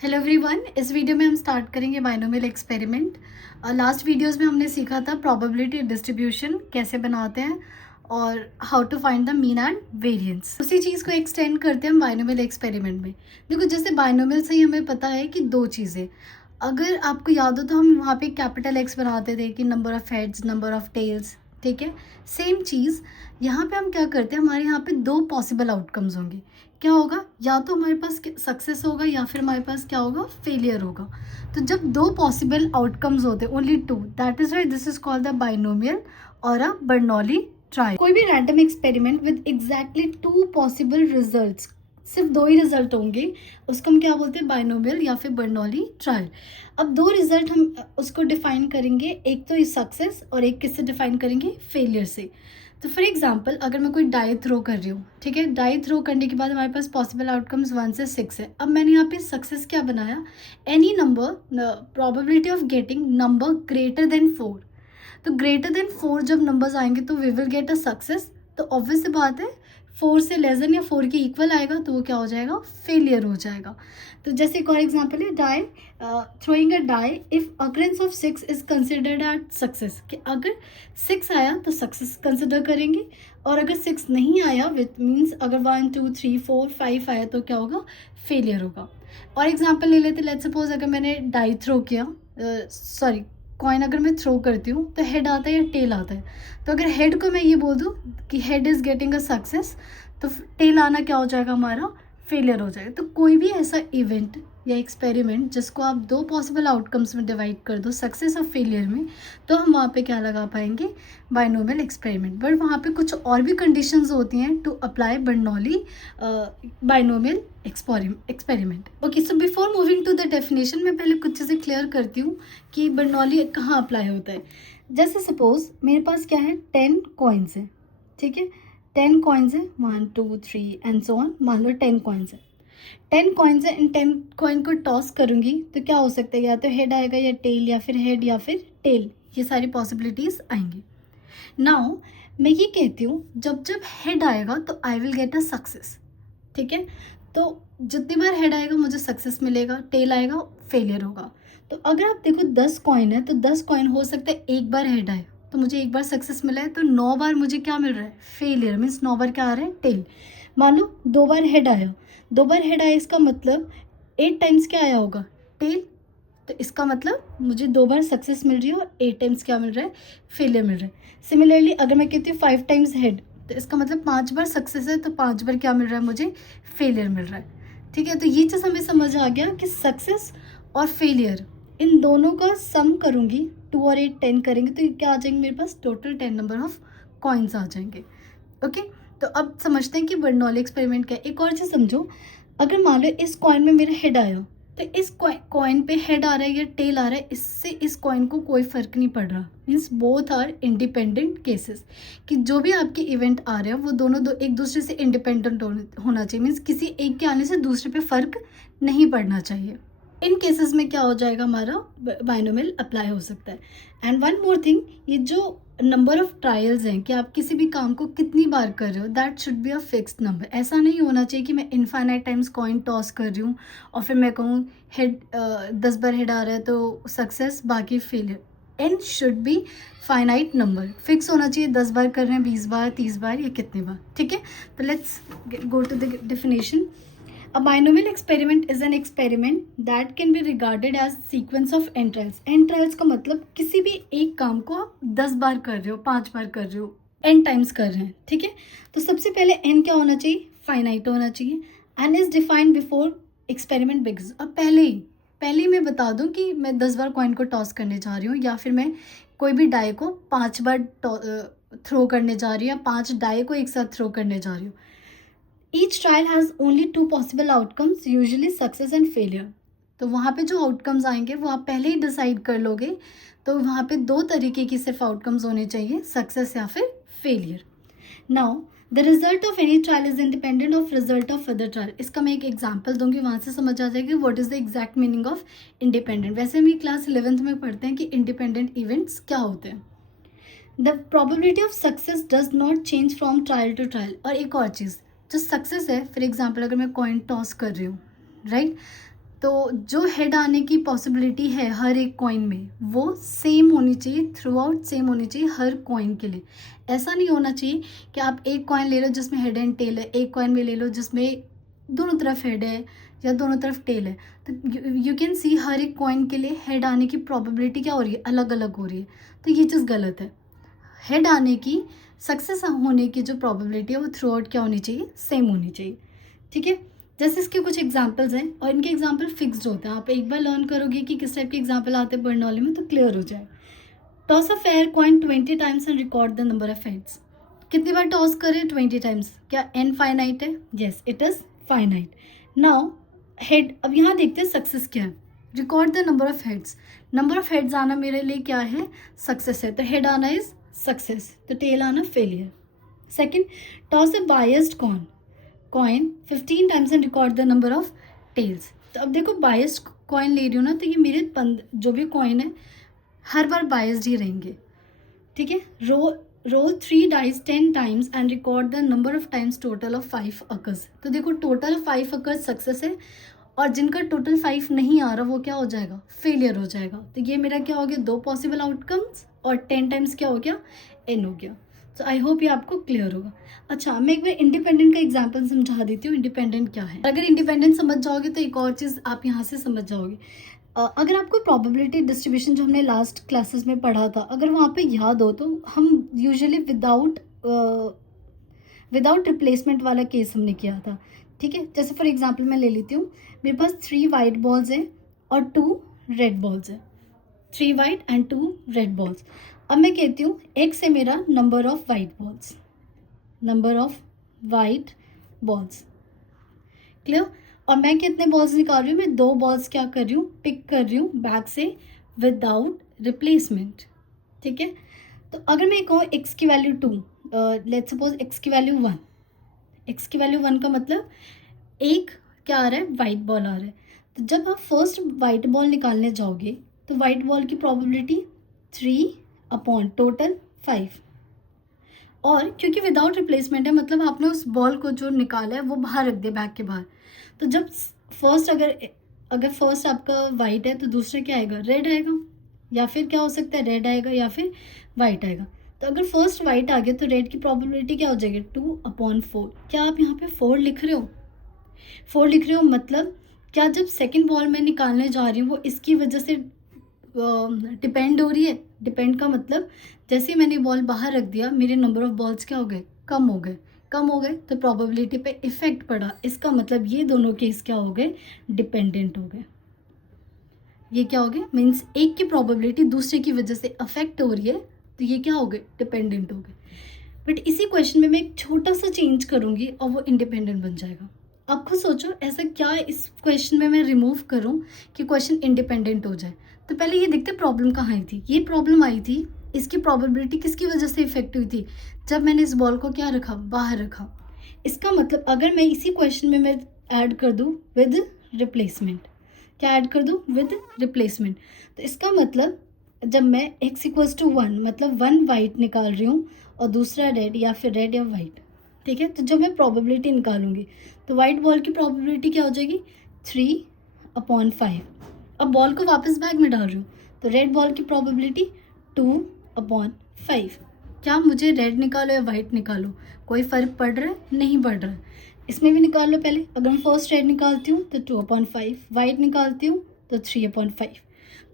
Hello everyone, इस video में हम स्टार्ट करेंगे बाइनोमियल एक्सपेरिमेंट। लास्ट वीडियोस में हमने सीखा था प्रोबेबिलिटी डिस्ट्रीब्यूशन कैसे बनाते हैं और how to find the mean and variance. उसी चीज़ को एक्सटेंड करते हैं हम बाइनोमियल एक्सपेरिमेंट में। देखो, जैसे बाइनोमियल से ही हमें पता है कि दो चीज़ें, अगर आपको याद हो तो हम वहाँ पे कैपिटल एक्स बनाते थे कि number of heads, number of tails. ठीक है, सेम चीज़ यहाँ पे हम क्या करते हैं, हमारे यहाँ पे दो पॉसिबल आउटकम्स होंगे। क्या होगा, या तो हमारे पास सक्सेस होगा या फिर हमारे पास क्या होगा, फेलियर होगा। तो जब दो पॉसिबल आउटकम्स होते हैं, only two, that is why this is called the binomial और अ बर्नौली ट्रायल। कोई भी random experiment with exactly two possible results, सिर्फ दो ही रिजल्ट होंगे, उसको हम क्या बोलते हैं, बाइनोमियल या फिर बर्नौली ट्रायल। अब दो रिजल्ट हम उसको डिफाइन करेंगे, एक तो सक्सेस और एक किससे डिफाइन करेंगे, फेलियर से। तो फॉर एग्जाम्पल, अगर मैं कोई डाई थ्रो कर रही हूँ, ठीक है, डाई थ्रो करने के बाद हमारे पास पॉसिबल आउटकम्स 1 से 6 है। अब मैंने यहाँ पे सक्सेस क्या बनाया, any number, probability of getting number greater than 4। तो ग्रेटर देन 4 जब नंबर्स आएंगे तो we will get a success. तो ऑब्वियस सी बात है, 4 से लेस देन या 4 के इक्वल आएगा तो वो क्या हो जाएगा, फेलियर हो जाएगा। तो जैसे एक और एग्जांपल है, die throwing a die if occurrence of 6 is considered at success, कि अगर 6 आया तो सक्सेस कंसिडर करेंगे, और अगर 6 नहीं आया विच मीन्स अगर 1 2 3 4 5 आया तो क्या होगा, फेलियर होगा। और एग्जाम्पल ले लेते, लेट्स सपोज अगर मैंने डाई थ्रो किया, सॉरी कॉइन अगर मैं थ्रो करती हूँ तो हेड आता है या टेल आता है। तो अगर हेड को मैं ये बोल दूँ कि head is getting a success, तो टेल आना क्या हो जाएगा, हमारा फेलियर हो जाएगा। तो कोई भी ऐसा इवेंट या एक्सपेरिमेंट जिसको आप दो पॉसिबल आउटकम्स में डिवाइड कर दो, सक्सेस और फेलियर में, तो हम वहाँ पे क्या लगा पाएंगे, बाइनोमियल एक्सपेरिमेंट। बट वहाँ पे कुछ और भी कंडीशंस होती हैं to apply Bernoulli binomial experiment. Okay, so before moving to the definition, मैं पहले कुछ चीज़ें क्लियर करती हूँ कि बर्नौली कहाँ अप्लाई होता है। जैसे सपोज मेरे पास क्या है, 10 कॉइन्स है, ठीक है, 10 कॉइन्स है, 1 2 3 एंड सो ऑन। मान लो 10 कॉइन्स है, 10 कॉइन्स है, इन 10 कॉइन को टॉस करूंगी तो क्या हो सकता है, या तो हेड आएगा या टेल, या फिर हेड या फिर टेल, ये सारी पॉसिबिलिटीज आएंगी। नाउ मैं ये कहती हूँ, जब जब हेड आएगा तो I will get a success, ठीक है। तो जितनी बार हेड आएगा मुझे सक्सेस मिलेगा, टेल आएगा फेलियर होगा। तो अगर आप देखो 10 कॉइन है तो 10 कॉइन हो सकता है एक बार हेड आए तो मुझे एक बार सक्सेस मिला है, तो 9 बार मुझे क्या मिल रहा है, फेलियर, मीन्स 9 बार क्या आ रहा है, टेल। मान लो 2 बार हेड आया, 2 बार हेड आया, इसका मतलब 8 टाइम्स क्या आया होगा, टेल। तो इसका मतलब मुझे 2 बार सक्सेस मिल रही है और 8 टाइम्स क्या मिल रहा है, फेलियर मिल रहा है। सिमिलरली अगर मैं कहती हूँ 5 टाइम्स हेड, तो इसका मतलब 5 बार सक्सेस है तो 5 बार क्या मिल रहा है, मुझे फेलियर मिल रहा है। ठीक है, तो ये चीज़ हमें समझ आ गया कि सक्सेस और फेलियर इन दोनों का सम करूँगी, 2 और 8 10 करेंगे तो क्या आ जाएंगे, मेरे पास टोटल 10 नंबर ऑफ कॉइन्स आ जाएंगे। ओके, तो अब समझते हैं कि बर्नौली एक्सपेरिमेंट क्या है। एक और चीज़ समझो, अगर मान लो इस कॉइन में मेरा हेड आया, तो इस कॉइन पे हेड आ रहा है या टेल आ रहा है, इससे इस कॉइन को कोई फर्क नहीं पड़ रहा, means both are independent cases. कि जो भी आपके इवेंट आ रहे हैं वो दोनों एक दूसरे से इंडिपेंडेंट होना चाहिए, मीन्स किसी एक के आने से दूसरे पे फर्क नहीं पड़ना चाहिए। इन केसेस में क्या हो जाएगा, हमारा बाइनोमियल अप्लाई हो सकता है। एंड वन मोर थिंग, ये जो नंबर ऑफ ट्रायल्स हैं कि आप किसी भी काम को कितनी बार कर रहे हो, that should be a fixed number. ऐसा नहीं होना चाहिए कि मैं इनफाइनाइट टाइम्स कॉइन टॉस कर रही हूँ और फिर मैं कहूँ हेड 10 बार हेड आ रहा है तो सक्सेस, बाकी failure. N should be finite number, fix होना चाहिए, 10 बार कर रहे हैं, 20 बार, 30 बार या कितनी बार, ठीक है। तो let's go to the definition. A binomial experiment is an experiment that can be regarded as sequence of n trials. n trials का मतलब किसी भी एक काम को आप 10 बार कर रहे हो, 5 बार कर रहे हो, n टाइम्स कर रहे हैं, ठीक है। तो सबसे पहले n क्या होना चाहिए, फाइनाइट होना चाहिए। n is defined before experiment begins. अब पहले ही मैं बता दूं कि मैं 10 बार कॉइन को टॉस करने जा रही हूँ, या फिर मैं कोई भी डाई को 5 बार थ्रो करने जा रही हूँ, या 5 डाई को एक साथ थ्रो करने जा रही हूँ। Each trial has only two possible outcomes, usually success and failure. तो वहाँ पे जो आउटकम्स आएंगे वो आप पहले ही डिसाइड कर लोगे। तो वहाँ पे दो तरीके की सिर्फ आउटकम्स होने चाहिए, सक्सेस या फिर failure. Now the result of any trial is independent of result of other trial. इसका मैं एक एग्जाम्पल दूंगी, वहाँ से समझ आ जाएगी what is the exact meaning of independent. वैसे हम ये क्लास 11th में पढ़ते हैं कि इंडिपेंडेंट इवेंट्स क्या होते हैं। The probability of success does not change from trial to trial. और एक और चीज़, जो सक्सेस है, फॉर एग्जाम्पल अगर मैं कॉइन टॉस कर रही हूँ, राइट, तो जो हेड आने की पॉसिबिलिटी है हर एक कॉइन में वो सेम होनी चाहिए, थ्रू आउट सेम होनी चाहिए हर कॉइन के लिए। ऐसा नहीं होना चाहिए कि आप एक कॉइन ले लो जिसमें हेड एंड टेल है, एक कॉइन में ले लो जिसमें दोनों तरफ हेड है या दोनों तरफ टेल है। तो यू कैन सी हर एक कॉइन के लिए हेड आने की प्रोबेबिलिटी क्या हो रही है, अलग अलग हो रही है। तो ये चीज़ गलत है। हेड आने की, सक्सेस होने की जो प्रोबेबिलिटी है वो थ्रू आउट क्या होनी चाहिए, सेम होनी चाहिए। ठीक है, जैसे इसके कुछ एग्जांपल्स हैं और इनके एग्जांपल फिक्स्ड होते हैं। आप एक बार लर्न करोगे कि किस टाइप के एग्जांपल आते हैं बर्नौली में तो क्लियर हो जाए। Toss a fair coin 20 times and record the number of heads. कितनी बार टॉस करें, 20 टाइम्स। क्या एन फाइनाइट है? Yes, it is finite. Now head, अब यहाँ देखते हैं सक्सेस क्या है। Record the number of heads. Number of heads आना मेरे लिए क्या है, सक्सेस है। तो हेड आना इज सक्सेस, तो टेल आना failure. Second, toss a biased coin 15 times and record the number of tails. तो अब देखो बायस्ड कॉइन ले रही हूँ ना, तो ये मेरे जो भी कॉइन है हर बार बायस्ड ही रहेंगे। ठीक है, roll 3 dice 10 times and record the number of times total of 5 occurs. तो देखो टोटल 5 अकर्स सक्सेस है और जिनका टोटल 5 नहीं आ रहा वो क्या हो जाएगा, फेलियर हो जाएगा। तो ये मेरा क्या हो गया, 2 पॉसिबल आउटकम्स और 10 टाइम्स क्या हो गया, एन हो गया। तो आई होप ये आपको क्लियर होगा। अच्छा, मैं एक बार इंडिपेंडेंट का एग्जांपल समझा देती हूँ। इंडिपेंडेंट क्या है, अगर इंडिपेंडेंट समझ जाओगे तो एक और चीज़ आप यहाँ से समझ जाओगे। अगर आपको प्रोबेबिलिटी डिस्ट्रीब्यूशन जो हमने लास्ट क्लासेस में पढ़ा था अगर वहाँ पे याद हो, तो हम यूजुअली विदाउट रिप्लेसमेंट वाला केस हमने किया था। ठीक है, जैसे फॉर एग्जांपल मैं ले लेती हूँ, मेरे पास 3 वाइट बॉल्स हैं और 2 रेड बॉल्स हैं। 3 वाइट एंड 2 रेड बॉल्स। अब मैं कहती हूँ एक्स है मेरा number of white balls, number of white balls. Clear? और मैं कितने बॉल्स निकाल रही हूँ, मैं 2 बॉल्स क्या कर रही हूँ, पिक कर रही हूँ बैक से विदाउट रिप्लेसमेंट। ठीक है, तो अगर मैं कहूँ एक्स की वैल्यू 2, लेट्स सपोज एक्स की वैल्यू 1, एक्स की वैल्यू 1 का मतलब एक क्या आ रहा है, वाइट बॉल आ रहा है। तो जब आप फर्स्ट वाइट बॉल निकालने जाओगे तो वाइट बॉल की प्रोबेबिलिटी 3 अपॉन टोटल 5, और क्योंकि विदाउट रिप्लेसमेंट है मतलब आपने उस बॉल को जो निकाला है वो बाहर रख दिया, बैग के बाहर। तो जब फर्स्ट अगर फर्स्ट आपका वाइट है तो दूसरा क्या आएगा, रेड आएगा, या फिर क्या हो सकता है, रेड आएगा या फिर वाइट आएगा। तो अगर फर्स्ट वाइट आ गया तो रेड की प्रोबेबिलिटी क्या हो जाएगी, 2 अपॉन 4। क्या आप यहाँ पे 4 लिख रहे हो, 4 लिख रहे हो, मतलब क्या जब सेकेंड बॉल मैं निकालने जा रही हूँ वो इसकी वजह से डिपेंड हो रही है। डिपेंड का मतलब जैसे मैंने बॉल बाहर रख दिया मेरे नंबर ऑफ बॉल्स क्या हो गए, कम हो गए। कम हो गए तो प्रोबेबिलिटी पे इफेक्ट पड़ा। इसका मतलब ये दोनों केस क्या हो गए, डिपेंडेंट हो गए। ये क्या हो गया, मीन्स एक की प्रोबेबिलिटी दूसरे की वजह से अफेक्ट हो रही है तो ये क्या हो गए, डिपेंडेंट हो गए। बट इसी क्वेश्चन में मैं एक छोटा सा चेंज करूंगी और वो इंडिपेंडेंट बन जाएगा। आप खुद सोचो ऐसा क्या इस क्वेश्चन में मैं रिमूव करूं कि क्वेश्चन इंडिपेंडेंट हो जाए। तो पहले ये देखते प्रॉब्लम कहाँ आई थी। ये प्रॉब्लम आई थी, इसकी प्रोबेबिलिटी किसकी वजह से इफेक्ट हुई थी, जब मैंने इस बॉल को क्या रखा, बाहर रखा। इसका मतलब अगर मैं इसी क्वेश्चन में मैं ऐड कर दूं विद रिप्लेसमेंट, क्या ऐड कर दूं, विद रिप्लेसमेंट, तो इसका मतलब जब मैं x = 1 मतलब 1 वाइट निकाल रही हूँ और दूसरा रेड या फिर रेड या वाइट, ठीक है, तो जब मैं प्रोबेबिलिटी निकालूंगी तो वाइट बॉल की प्रोबेबिलिटी क्या हो जाएगी, 3 अपॉन 5। अब बॉल को वापस बैग में डाल रही हूँ तो रेड बॉल की प्रोबेबिलिटी 2 अपॉन 5। क्या मुझे रेड निकालो या वाइट निकालो, कोई फ़र्क पड़ रहा है, नहीं पड़ रहा है। इसमें भी निकाल लो पहले। अगर मैं फर्स्ट रेड निकालती हूँ तो 2 अपॉन 5, वाइट निकालती हूँ तो 3 अपॉन 5।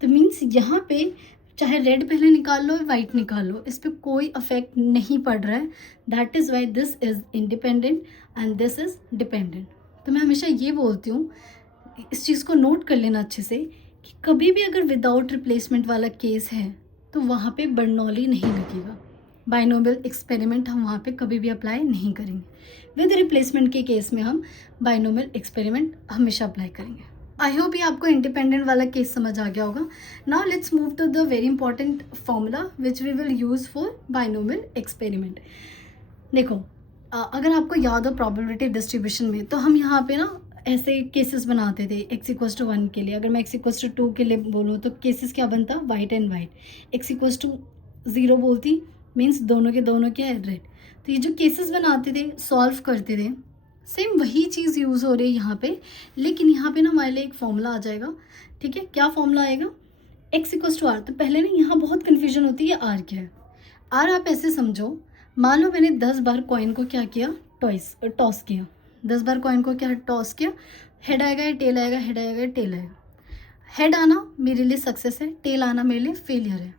तो मीन्स यहाँ पे चाहे रेड पहले निकाल लो या वाइट निकाल लो, इस पर कोई अफेक्ट नहीं पड़ रहा है। That is why this is independent and this is dependent. तो मैं हमेशा ये बोलती हूँ, इस चीज़ को नोट कर लेना अच्छे से कि कभी भी अगर विदाउट रिप्लेसमेंट वाला केस है तो वहाँ पे बर्नौली नहीं लगेगा। बाइनोमियल एक्सपेरिमेंट हम वहाँ पे कभी भी अप्लाई नहीं करेंगे। विद रिप्लेसमेंट के केस में हम बाइनोमियल एक्सपेरिमेंट हमेशा अप्लाई करेंगे। आई होप ये आपको इंडिपेंडेंट वाला केस समझ आ गया होगा। Now let's move to the very important formula which we will use for binomial experiment. देखो, अगर आपको याद हो प्रोबेबिलिटी डिस्ट्रीब्यूशन में, तो हम यहाँ पे ना ऐसे केसेस बनाते थे। x = 1 के लिए, अगर मैं x = 2 के लिए बोलूँ तो केसेस क्या बनता, वाइट एंड वाइट। x = 0 बोलती मीन्स दोनों के दोनों क्या है, रेड। तो ये जो केसेस बनाते थे, सॉल्व करते थे, सेम वही चीज़ यूज़ हो रही है यहाँ पे, लेकिन यहाँ पे ना हमारे लिए एक फॉर्मूला आ जाएगा। ठीक है, क्या फॉर्मूला आएगा? x equals to R. तो पहले ना यहाँ बहुत कन्फ्यूजन होती है आर क्या है। आर आप ऐसे समझो, मान लो मैंने 10 बार कॉइन को क्या किया, टॉस किया। 10 बार कॉइन को क्या टॉस किया, हेड आएगा या टेल आएगा, हेड आएगा या टेल आएगा। हेड आना मेरे लिए सक्सेस है, टेल आना मेरे लिए फेलियर है।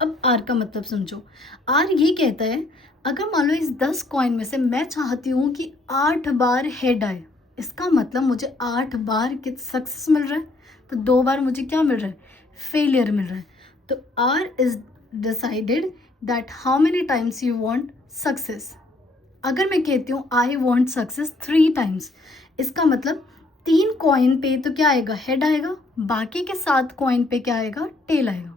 अब आर का मतलब समझो, आर ये कहता है अगर मान लो इस 10 कॉइन में से मैं चाहती हूँ कि 8 बार हेड आए, इसका मतलब मुझे 8 बार सक्सेस मिल रहा है, तो 2 बार मुझे क्या मिल रहा है, फेलियर मिल रहा है। तो R is decided that how many times you want success. अगर मैं कहती हूँ आई वांट सक्सेस 3 टाइम्स, इसका मतलब 3 कॉइन पे तो क्या आएगा, हेड आएगा, बाकी के 7 कॉइन पे क्या आएगा, टेल आएगा।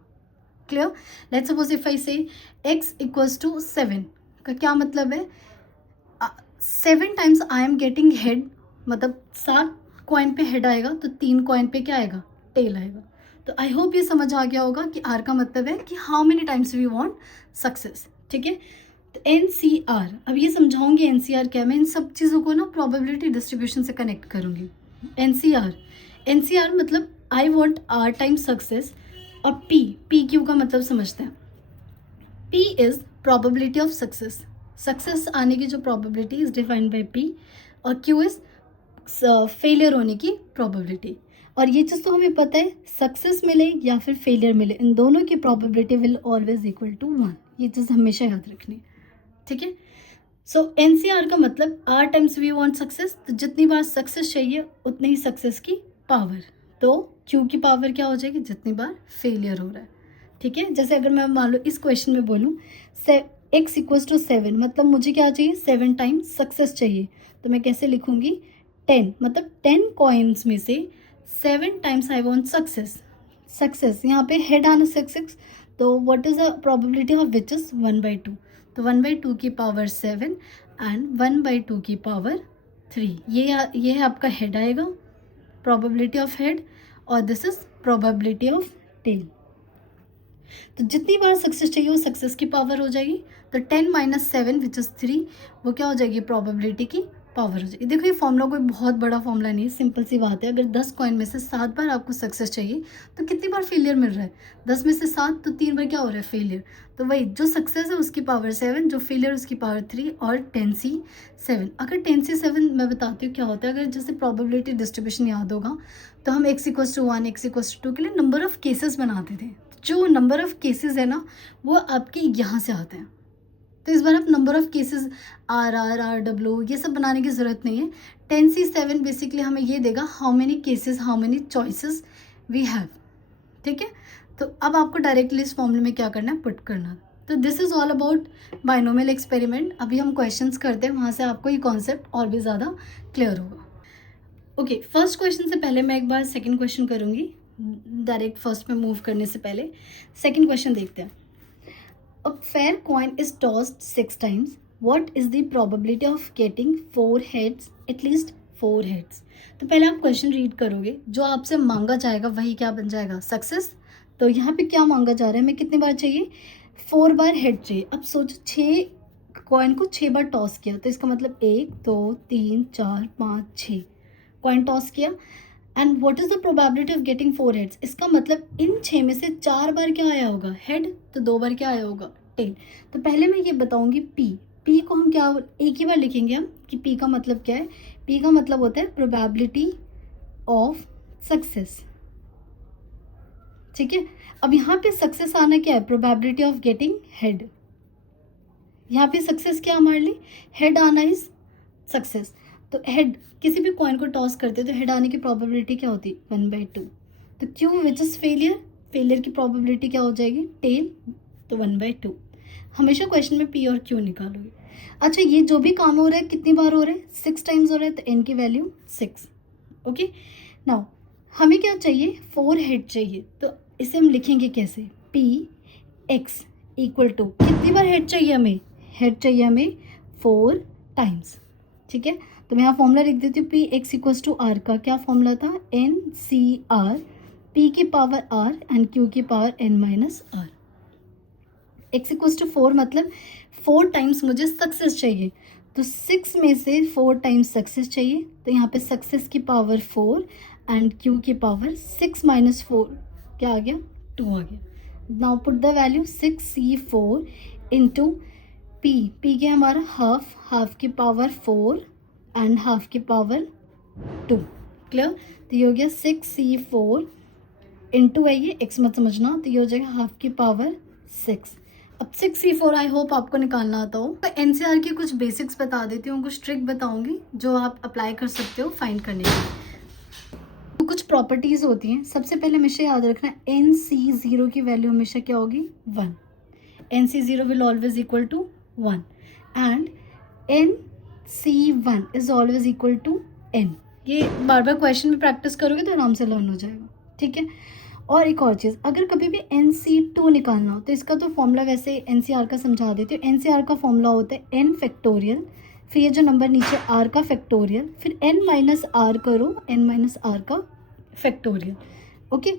Clear? Let's suppose if I से x इक्वल्स टू 7 का क्या मतलब है, 7 times I am getting head, मतलब 7 कॉइन पे हेड आएगा तो 3 कॉइन पे क्या आएगा, टेल आएगा। तो आई होप ये समझ आ गया होगा कि आर का मतलब है कि how many times we want success. ठीक है, तो NCR, अब ये समझाऊंगी NCR क्या, मैं इन सब चीज़ों को ना प्रोबेबिलिटी डिस्ट्रीब्यूशन से कनेक्ट करूंगी। NCR मतलब I want R time success, और PQ का मतलब समझते हैं। P is probability of success आने की जो probability is defined by P, और Q इज फेलियर होने की प्रोबेबिलिटी। और ये चीज़ तो हमें पता है, सक्सेस मिले या फिर फेलियर मिले, इन दोनों की probability will always equal to 1। ये चीज़ हमेशा याद रखनी है। ठीक है, सो NCR का मतलब R times we want success, तो जितनी बार सक्सेस चाहिए उतनी ही सक्सेस की पावर। तो Q की पावर क्या हो जाएगी, जितनी बार फेलियर हो रहा है। ठीक है, जैसे अगर मैं मान लो इस क्वेश्चन में बोलूँ x इक्वल्स टू 7, मतलब मुझे क्या चाहिए, 7 टाइम्स सक्सेस चाहिए, तो मैं कैसे लिखूंगी, 10, मतलब 10 कॉइन्स में से 7 टाइम्स आई वांट सक्सेस। यहाँ पे हेड आना सक्सेस, तो what is the probability of which is 1/2, तो 1/2 की पावर 7 एंड 1/2 की पावर 3, ये है आपका हेड आएगा, प्रोबेबिलिटी ऑफ हेड, और this is probability of tail. तो जितनी बार सक्सेस चाहिए वो सक्सेस की पावर हो जाएगी, तो 10 - 7 विच इज़ 3, वो क्या हो जाएगी, प्रोबेबिलिटी की पावर हो जाएगी। देखो ये फॉर्मूला कोई बहुत बड़ा फॉर्मूला नहीं है, सिंपल सी बात है। अगर 10 कॉइन में से 7 बार आपको सक्सेस चाहिए तो कितनी बार फेलियर मिल रहा है, 10 में से 7, तो 3 बार क्या हो रहा है, फेलियर। तो वही जो सक्सेस है उसकी पावर 7, जो फेलियर उसकी पावर 3, और 10C7। अगर 10C7 मैं बताती हूँ क्या होता है, अगर जैसे प्रोबेबिलिटी डिस्ट्रीब्यूशन याद होगा तो हम x equals to 1, x equals to 2 के लिए नंबर ऑफ केसेस बनाते थे। जो नंबर ऑफ केसेस है ना वो आपके यहाँ से आते हैं, तो इस बार आप नंबर ऑफ केसेस RW ये सब बनाने की ज़रूरत नहीं है। 10C7 बेसिकली हमें ये देगा how many cases, how many choices we have. ठीक है, तो अब आपको डायरेक्टली इस फॉर्मूले में क्या करना है, पुट करना। तो this is all about binomial experiment. अभी हम क्वेश्चंस करते हैं, वहाँ से आपको ये कॉन्सेप्ट और भी ज़्यादा क्लियर होगा। ओके, फर्स्ट क्वेश्चन से पहले मैं एक बार सेकेंड क्वेश्चन करूँगी, डायरेक्ट फर्स्ट में मूव करने से पहले सेकेंड क्वेश्चन देखते हैं। A fair coin is tossed 6 times. What is the probability of getting 4 heads, at least 4 heads? तो पहले आप क्वेश्चन रीड करोगे, जो आपसे मांगा जाएगा वही क्या बन जाएगा, सक्सेस। तो यहाँ पे क्या मांगा जा रहा है, हमें कितनी बार चाहिए, 4 बार हेड चाहिए। अब सोचो 6 कॉइन को 6 बार टॉस किया, तो इसका मतलब 1 2 3 4 5 6 कॉइन टॉस किया, and what is the probability of getting 4 heads. इसका मतलब इन 6 में से 4 बार क्या आया होगा, हेड, तो 2 बार क्या आया होगा, टेल। तो पहले मैं ये बताऊंगी पी को हम क्या एक ही बार लिखेंगे हम कि पी का मतलब क्या है। पी का मतलब होता है प्रोबेबिलिटी ऑफ सक्सेस। ठीक है, अब यहाँ पे सक्सेस आना क्या है, प्रोबेबिलिटी ऑफ गेटिंग हेड। यहाँ पे सक्सेस क्या हमारे लिए, हेड आना इज सक्सेस। तो हेड, किसी भी कॉइन को टॉस करते तो हेड आने की प्रोबेबिलिटी क्या होती, 1/2। तो क्यू विच इज फेलियर की प्रोबेबिलिटी क्या हो जाएगी, टेल, तो 1/2। हमेशा क्वेश्चन में पी और क्यू निकालोगे। अच्छा, ये जो भी काम हो रहा है कितनी बार हो रहा है, 6 टाइम्स हो रहा है, तो एन की वैल्यू 6। ओके, नाउ हमें क्या चाहिए, 4 हेड चाहिए, तो इसे हम लिखेंगे कैसे, पी एक्स इक्वल टू कितनी बार हेड चाहिए हमें, हेड चाहिए हमें 4 टाइम्स। ठीक है, तो मैं यहाँ फॉर्मूला लिख देती हूँ, P X equals to R का क्या फॉर्मूला था, NCR, पी की पावर आर एंड क्यू की power n-r। x equals to 4 मतलब 4 टाइम्स मुझे सक्सेस चाहिए, तो 6 में से 4 टाइम्स सक्सेस चाहिए, तो यहाँ पे सक्सेस की पावर 4 एंड क्यू की पावर 6 माइनस 4 क्या आ गया, 2 आ गया. Now put the value 6c4 into P. P क्या हमारा हाफ, हाफ की पावर 4 एंड हाफ की पावर 2. क्लियर. तो ये हो गया 6c4 इंटू है ये एक्स मत समझना, तो ये हो जाएगा हाफ की पावर 6. अब 6c4 आई होप आपको निकालना आता हो. तो एनसीआर की कुछ बेसिक्स बता देती हूँ, कुछ ट्रिक बताऊंगी जो आप अप्लाई कर सकते हो फाइंड करने के लिए. तो कुछ प्रॉपर्टीज होती हैं. सबसे पहले हमेशा याद रखना NC0 की वैल्यू हमेशा क्या होगी, 1. NC0 will always equal to 1 and NC1 is always equal to N. ये बार बार क्वेश्चन में प्रैक्टिस करोगे तो आराम से लर्न हो जाएगा. ठीक है. और एक और चीज़, अगर कभी भी NC2 निकालना हो तो इसका तो फॉर्मूला वैसे NCR का समझा देती हूँ. NCR का फॉर्मूला होता है n फैक्टोरियल, फिर ये जो नंबर नीचे r का फैक्टोरियल, फिर n माइनस आर करो, n माइनस आर का फैक्टोरियल. ओके.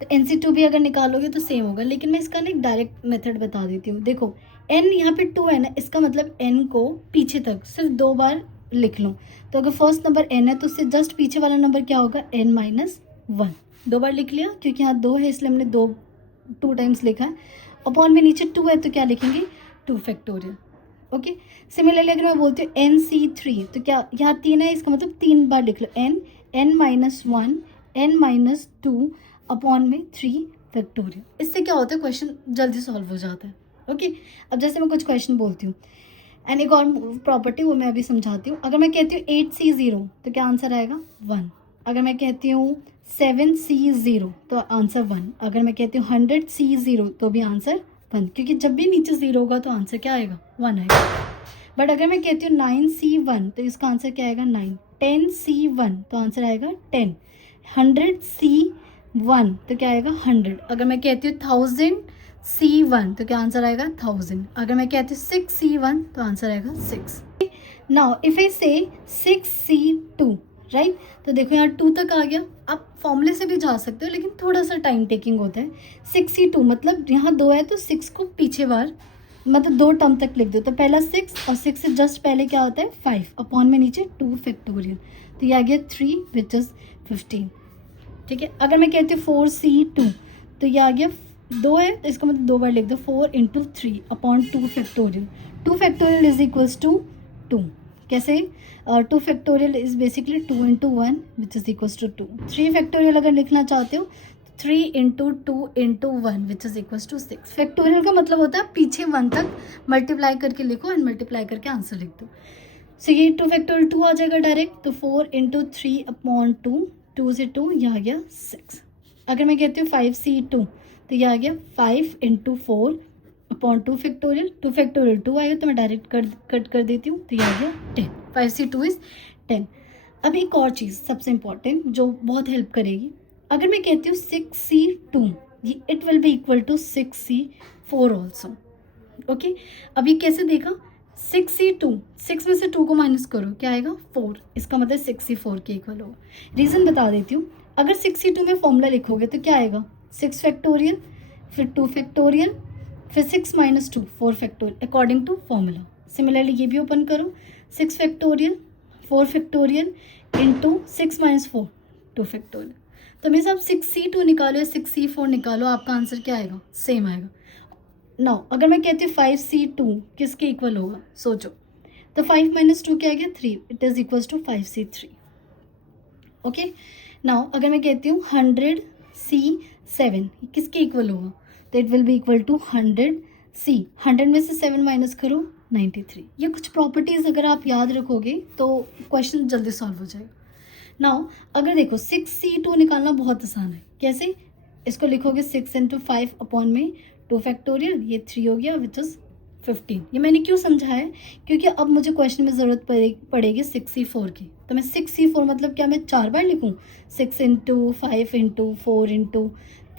तो NC2 भी अगर निकालोगे तो सेम होगा, लेकिन मैं इसका ना एक डायरेक्ट मेथड बता देती हूँ. देखो n यहाँ पे 2 है ना, इसका मतलब n को पीछे तक सिर्फ 2 बार लिख लो. तो अगर फर्स्ट नंबर n है तो उससे जस्ट पीछे वाला नंबर क्या होगा, n माइनस 1. 2 बार लिख लिया क्योंकि यहाँ 2 है इसलिए हमने 2 टाइम्स लिखा है. अपॉन में नीचे 2 है तो क्या लिखेंगे, 2 फैक्टोरियल. ओके. सिमिलरली अगर मैं बोलती हूँ NC3 तो क्या यहाँ 3 है, इसका मतलब 3 बार लिख लो n minus 1 n minus 2 upon में 3 फैक्टोरियल. इससे क्या होता है, क्वेश्चन जल्दी सॉल्व हो जाता है. ओके. अब जैसे मैं कुछ क्वेश्चन बोलती हूँ एंड एक और प्रॉपर्टी वो मैं अभी समझाती हूँ. अगर मैं कहती हूँ 8C0 तो क्या आंसर आएगा, 1. अगर मैं कहती हूँ 7C0 तो आंसर 1. अगर मैं कहती हूँ 100C0 तो भी आंसर 1, क्योंकि जब भी नीचे 0 होगा तो आंसर क्या आएगा, 1 आएगा. बट अगर मैं कहती हूँ 9C1 तो इसका आंसर क्या आएगा, 9. 10C1 तो आंसर आएगा 10. 100C1 तो क्या आएगा, 100. अगर मैं कहती हूँ 1000C1 तो क्या आंसर आएगा, 1000. अगर मैं कहती हूँ 6C1 तो आंसर आएगा 6. नाउ इफ आई से 6C2 राइट, तो देखो यहाँ 2 तक आ गया. आप फॉर्मूले से भी जा सकते हो लेकिन थोड़ा सा टाइम टेकिंग होता है. 6C2 मतलब यहाँ 2 है तो 6 को पीछे बार मतलब 2 टर्म तक लिख दो. तो पहला 6 और 6 से जस्ट पहले क्या होता है, 5 अपॉन में नीचे 2 फैक्टोरियल. तो ये आ गया 3 विच इज 15. ठीक है. अगर मैं कहती हूँ 4C2 तो ये आ गया 2 है तो इसका मतलब 2 बार लिख दो, 4 into 3 upon 2 factorial. 2 factorial is equals to 2. कैसे, 2 factorial is basically 2 into 1 which is equals to 2. 3 factorial अगर लिखना चाहते हो 3 into 2 into 1 which is equals to 6. Factorial का मतलब होता है पीछे 1 तक मल्टीप्लाई करके लिखो एंड मल्टीप्लाई करके आंसर लिख दो. सो ये 2 फैक्टोरियल 2 आ जाएगा डायरेक्ट. तो 4 इंटू 3 अपॉन 2, 2 से 2 यह आ गया 6. अगर मैं कहती हूँ 5C2 तो यह आ गया 5 इंटू 4 अपॉन 2 फैक्टोरियल. 2 फैक्टोरियल 2 आएगा तो मैं डायरेक्ट कट कर देती हूँ. तो यह आ गया 10. 5C2 is 10. अब एक और चीज़ सबसे इम्पॉर्टेंट जो बहुत हेल्प करेगी, अगर मैं कहती हूँ 6C2 ये it will be equal to 6C4 also. Okay. अब ये कैसे देखा, 6C2 6 में से 2 को माइनस करो क्या आएगा, 4. इसका मतलब 6C4 के इक्वल होगा. रीज़न बता देती हूँ. अगर 6C2 में फॉर्मूला लिखोगे तो क्या आएगा, 6 फैक्टोरियल फिर 2 फैक्टोरियल फिर 6 minus 2 4 factorial according to formula. Similarly ये भी ओपन करो, 6 factorial 4 factorial into 6 minus 4 2 factorial. तो मेरे साथ 6C2 निकालो या 6C4 निकालो, आपका आंसर क्या आएगा, सेम आएगा. नाउ अगर मैं कहती हूँ 5C2 किसके इक्वल होगा, सोचो. तो 5 माइनस 2 क्या आ गया, 3. It is equals to 5C3. Okay. Now अगर मैं कहती हूँ 100C7 किसके इक्वल होगा, तो it will be equal to 100C. 100 में से 7 माइनस करो 93. ये कुछ प्रॉपर्टीज़ अगर आप याद रखोगे तो क्वेश्चन जल्दी सॉल्व हो जाएगा. नाउ अगर देखो 6C2 निकालना बहुत आसान है. कैसे, इसको लिखोगे 6 इंटू 5 अपॉन में 2 फैक्टोरियल, ये 3 हो गया विच इज़ 15. ये मैंने क्यों समझाया है, क्योंकि अब मुझे क्वेश्चन में ज़रूरत पड़ेगी 6C4 की. तो मैं 6C4 मतलब क्या मैं 4 बार लिखूँ, 6 into 5 into 4 into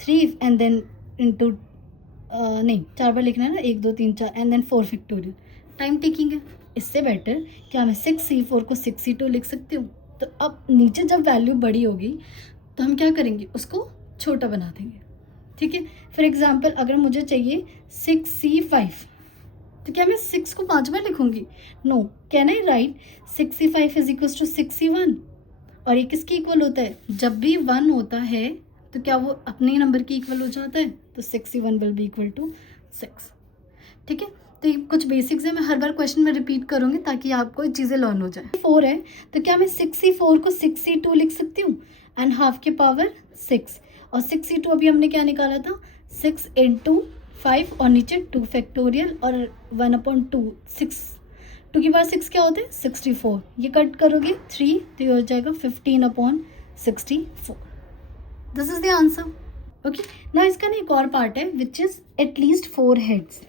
3 and then into नहीं 4 बार लिखना है ना, 1 2 3 4 and then 4 factorial. Time taking है. इससे बेटर क्या मैं 6C4 को 6C2 लिख सकती हूँ. तो अब नीचे जब वैल्यू बड़ी होगी तो हम क्या करेंगे, उसको छोटा बना देंगे. ठीक है. फॉर एग्जाम्पल अगर मुझे चाहिए 6C5 तो तो क्या मैं 6 को 5 बार लिखूंगी? No. Can I write 65 is equal to 61? और ये किसके इक्वल होता है? जब भी 1 होता है तो क्या वो अपने ही नंबर के इक्वल हो जाता है? तो 61 विल बी इक्वल टू 6. ठीक है, तो ये कुछ बेसिक्स है, मैं हर बार क्वेश्चन में रिपीट करूंगी ताकि आपको चीज़ें लर्न हो जाए. 4 है तो क्या मैं 64 को 62 लिख सकती हूँ एंड हाफ के पावर 6. और 62 अभी हमने क्या निकाला था? 6 इंटू 5 और नीचे 2 फैक्टोरियल और 1/2. 6 2 की पावर 6 क्या होते हैं? 64. ये कट करोगे 3 तो ये हो जाएगा 15/64. This is the answer. Okay, ना इसका ना एक और पार्ट है which is at least 4 heads.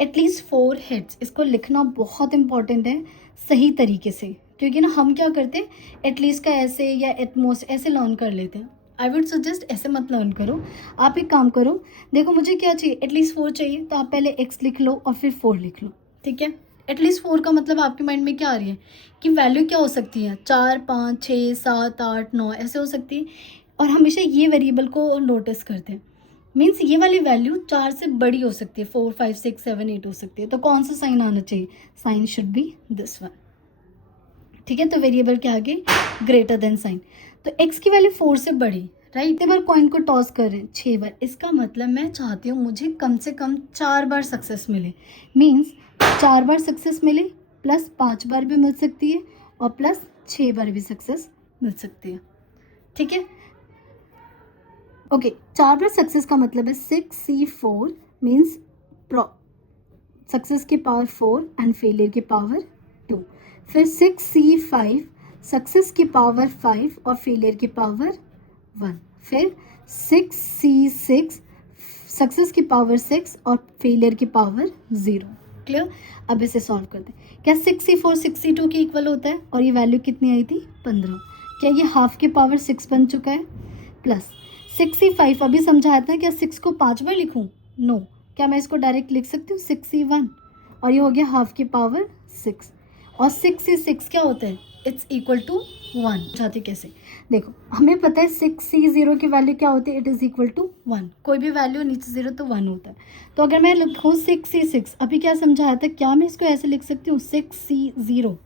At least 4 heads, इसको लिखना बहुत इंपॉर्टेंट है सही तरीके से, क्योंकि ना हम क्या करते हैं एटलीस्ट का ऐसे या एटमोस्ट ऐसे लर्न कर लेते हैं. आई वुड सजेस्ट ऐसे मत लर्न करो. आप एक काम करो, देखो मुझे क्या चाहिए? एटलीस्ट 4 चाहिए तो आप पहले x लिख लो और फिर 4 लिख लो. ठीक है, एटलीस्ट 4 का मतलब आपके माइंड में क्या आ रही है कि वैल्यू क्या हो सकती है? 4, 5, 6, 7, 8, 9 ऐसे हो सकती है. और हमेशा ये वेरिएबल को नोटिस करते हैं, मीन्स ये वाली वैल्यू 4 से बड़ी हो सकती है, 4, 5, 6, 7, 8 हो सकती है. तो कौन सा साइन आना चाहिए? Sign should be this one. ठीक है, तो वेरिएबल के आगे ग्रेटर देन साइन. तो x की वैल्यू 4 से बड़ी, राइट. कितने बार कॉइन को टॉस कर रहे हैं? 6 बार. इसका मतलब मैं चाहती हूँ मुझे कम से कम 4 बार सक्सेस मिले. मीन्स 4 बार सक्सेस मिले प्लस 5 बार भी मिल सकती है और प्लस 6 बार भी सक्सेस मिल सकती है. ठीक है, ओके. 4 बार सक्सेस का मतलब है 6C4 मीन्स सक्सेस की पावर 4 एंड फेलियर की पावर 2. फिर 6C5 सक्सेस की पावर 5 और फेलियर की पावर 1. फिर 6C6 सक्सेस की पावर 6 और फेलियर की पावर 0. क्लियर. अब इसे सॉल्व करते हैं. क्या 6C4 62 के इक्वल होता है? और ये वैल्यू कितनी आई थी? 15. क्या ये हाफ के पावर 6 बन चुका है? प्लस 6C5 अभी समझाया था. क्या 6 को 5 बार लिखूं? नो. क्या मैं इसको डायरेक्ट लिख सकती हूँ 6C1 और ये हो गया हाफ की पावर 6. और 6C6 क्या होता है? It's equal to 1. चाहती कैसे? देखो हमें पता है 6C0 की वैल्यू क्या होती है? It is equal to 1. कोई भी वैल्यू नीचे 0 तो 1 होता है. तो अगर मैं लिखूँ 6C6, अभी क्या समझाया था? क्या मैं इसको ऐसे लिख सकती हूँ 6C0,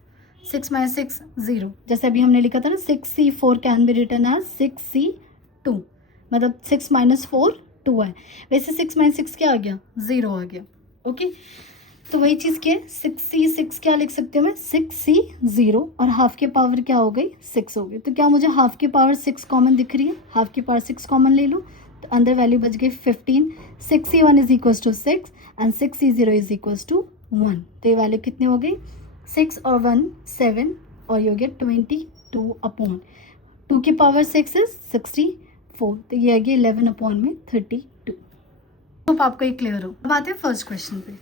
6 - 6 0. जैसे अभी हमने लिखा था ना 6C4 can be written as 6C2, मतलब 6 - 4 2 है. वैसे 6 - 6 क्या आ गया? 0 आ गया. ओके, तो वही चीज़ क्या है? 6C6 क्या लिख सकती हूँ मैं? 6C0 और हाफ की पावर क्या हो गई? 6 हो गई. तो क्या मुझे हाफ की पावर 6 कॉमन दिख रही है? हाफ की पावर 6 कॉमन ले लो तो अंदर वैल्यू बच गई 15. 6C1 is equals to 6 and 6C0 is equals to 1. तो ये वैल्यू कितनी हो गई? 6 और 1 7 और ये हो गया 22/2 की पावर 6 इज 64. तो ये आ गया 11/32. तो आपको ये क्लियर हो. अब आते हैं फर्स्ट क्वेश्चन पे.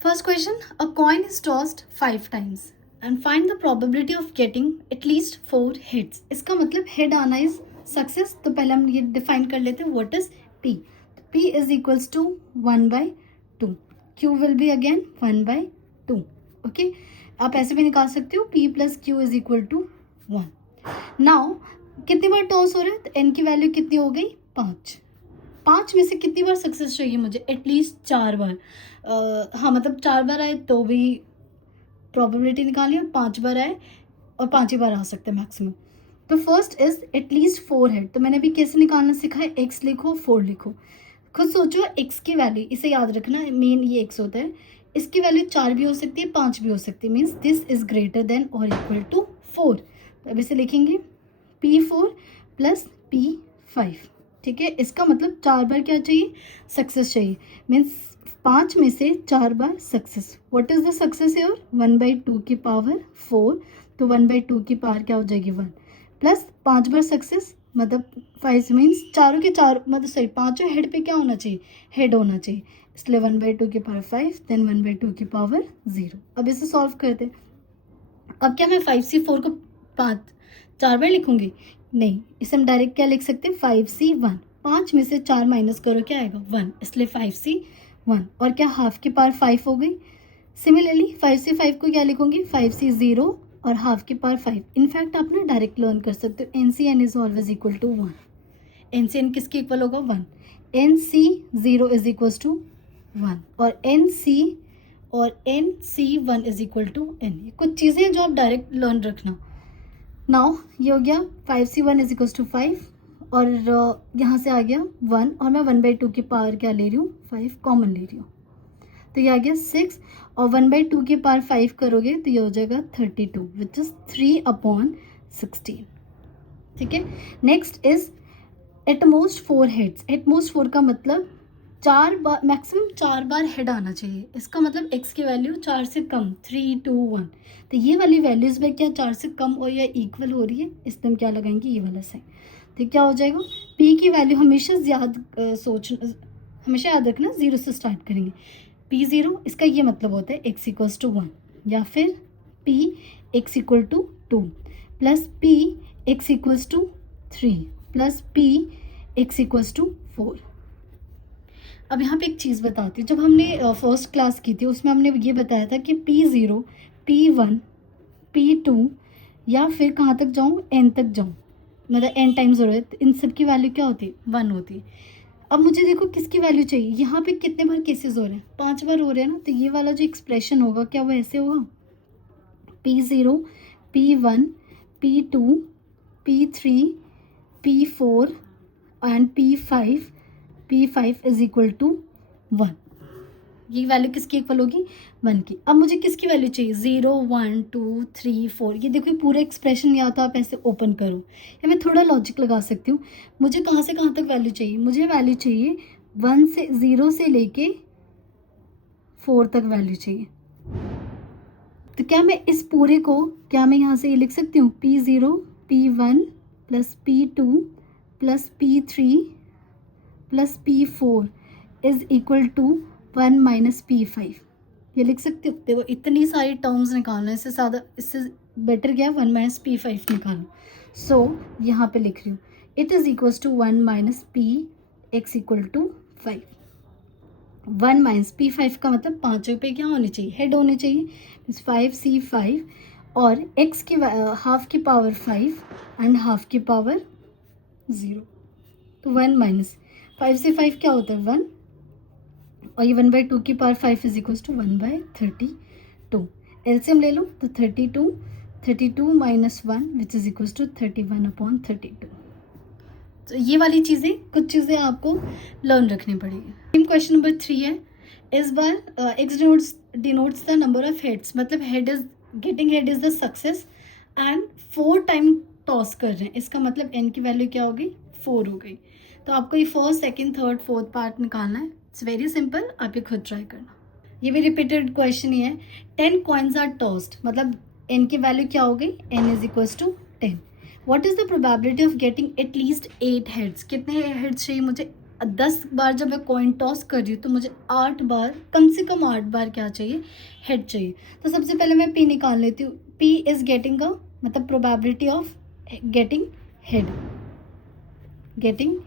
First question, a coin is tossed 5 times and find the probability of getting at least 4 hits. इसका मतलब हेड आना इज सक्सेस. तो पहले हम ये डिफाइन कर लेते हैं what is P. P is equals to 1/2. Q will be again 1/2. Okay, आप ऐसे भी निकाल सकते हो P plus Q is equal to 1. Now कितनी बार टॉस हो रहा है? तो n की वैल्यू कितनी हो गई? 5. 5 में से कितनी बार सक्सेस चाहिए मुझे? एटलीस्ट 4 बार. हाँ, मतलब 4 बार आए तो भी प्रोबेबिलिटी निकालिए, 5 बार आए और 5 ही बार आ सकते हैं मैक्सिमम. तो फर्स्ट इज एटलीस्ट 4 हेड. तो मैंने अभी कैसे निकालना सीखा है? x लिखो 4 लिखो. खुद सोचो x की वैल्यू, इसे याद रखना, मेन ये x होता है. इसकी वैल्यू 4 भी हो सकती है, 5 भी हो सकती है. Means this is greater than और इक्वल टू 4. तो अब इसे लिखेंगे P4 प्लस P5. ठीक है, इसका मतलब 4 बार क्या चाहिए? सक्सेस चाहिए. मीन्स 5 में से 4 बार success. What is the success here? 1/2 की पावर 4. तो 1/2 की पावर क्या हो जाएगी? 1 प्लस 5 बार सक्सेस मतलब 5 मीन्स चारों के चार मतलब सॉरी 5 हेड पे क्या होना चाहिए? हेड होना चाहिए. इसलिए 1/2 की पावर 5 देन 1/2 की पावर 0. अब इसे सॉल्व करते हैं. अब क्या मैं 5C4 को 4 बार लिखूंगी? नहीं, इसे हम डायरेक्ट क्या लिख सकते हैं? 5C1. 5 में से 4 माइनस करो क्या आएगा? 1. इसलिए 5C1. और क्या हाफ की पावर 5 हो गई. सिमिलरली 5C5 को क्या लिखूंगी? 5C0 और हाफ की पावर 5. इनफैक्ट आप ना डायरेक्ट लर्न कर सकते हो NCN is always equal to 1. NCN किसके इक्वल होगा? 1. NC0 इज इक्वल टू 1 और NC और NC1 is equal to N। कुछ चीज़ें हैं जो आप डायरेक्ट लर्न रखना। नाउ ये हो गया 5C1 इज इक्वल टू 5 और यहाँ से आ गया 1 और मैं 1/2 की पावर क्या ले रही हूँ 5 कॉमन ले रही हूँ, तो ये आ गया 6 और 1/2 की पावर 5 करोगे तो ये हो जाएगा 32 विच इज 3/16। ठीक है। Next is at most 4 heads. At most 4 का मतलब 4 बार, मैक्सिमम 4 बार हेड आना चाहिए। इसका मतलब x की वैल्यू 4 से कम 3 2 1, तो ये वाली वैल्यूज में क्या 4 से कम और या इक्वल हो रही है, इसमें हम क्या लगाएंगे ये वाला साइन। तो क्या हो जाएगा p की वैल्यू हमेशा हमेशा याद रखना 0 से स्टार्ट करेंगे। p0 इसका ये मतलब होता है x इक्वल्स टू 1 या फिर p x equal to 2 plus p x equals to 3 plus p x equals to 4। अब यहाँ पे एक चीज़ बताती हूँ, जब हमने फर्स्ट क्लास की थी उसमें हमने ये बताया था कि p0 p1 p2 या फिर कहाँ तक जाऊँ n तक जाऊँ, मतलब n टाइम्स हो रहा है, तो इन सब की वैल्यू क्या होती है 1 होती है। अब मुझे देखो किसकी वैल्यू चाहिए, यहाँ पे कितने बार केसेस हो रहे हैं 5 बार हो रहे हैं ना, तो ये वाला जो एक्सप्रेशन होगा क्या वो ऐसे होगा p0 p1 p2 p3 p4 and p5 is equal to 1। ये वैल्यू किसकी इक्वल होगी 1 की। अब मुझे किसकी वैल्यू चाहिए 0 1 2 3 4। ये देखो पूरा एक्सप्रेशन या तो आप ऐसे ओपन करो या मैं थोड़ा लॉजिक लगा सकती हूँ। मुझे कहाँ से कहाँ तक वैल्यू चाहिए, मुझे वैल्यू चाहिए 1 से 0 से लेके 4 तक वैल्यू चाहिए। तो क्या मैं इस पूरे को क्या मैं यहाँ से ये लिख सकती हूँ p0 p1 plus p2 plus p3 plus p4 is equal to 1 minus p5, ये लिख सकते हो। देखो इतनी सारी टर्म्स निकालना, इससे ज़्यादा इससे बेटर क्या है 1 माइनस p5 निकालो। सो यहाँ पे लिख रही हूँ it is equals to 1 minus p x equal to 5। 1 minus p5 का मतलब 5 पे क्या होने चाहिए हेड होने चाहिए, 5c5 और x की हाफ की पावर 5 एंड हाफ की पावर 0, तो 1 माइनस 5 से 5 क्या होता है 1 और ये 1/2 की power 5 is equal to 1/32। LCM ले लो तो 32 minus 1 which is equal to 31/32। तो ये वाली चीज़ें कुछ चीज़ें आपको लर्न रखनी पड़ेगी। क्वेश्चन नंबर 3 है, इस बार x denotes the number of heads, मतलब head is getting head is the success and 4 time toss कर रहे हैं, इसका मतलब n की वैल्यू क्या हो गई 4 हो गई। तो आपको ये first second third fourth part निकालना है। इट्स वेरी सिंपल, आप ये खुद ट्राई करना। ये भी रिपीटेड क्वेश्चन ही है। 10 कॉइन्स आर टॉस्ड, मतलब n की वैल्यू क्या हो गई n is equals to 10। What is the probability of getting at least 8 heads, कितने हेड्स चाहिए मुझे 10 बार जब मैं कॉइन टॉस कर रही हूँ तो मुझे 8 बार, कम से कम 8 बार क्या चाहिए हेड चाहिए। तो सबसे पहले मैं p निकाल लेती हूँ। p इज गेटिंग का मतलब प्रोबेबिलिटी ऑफ गेटिंग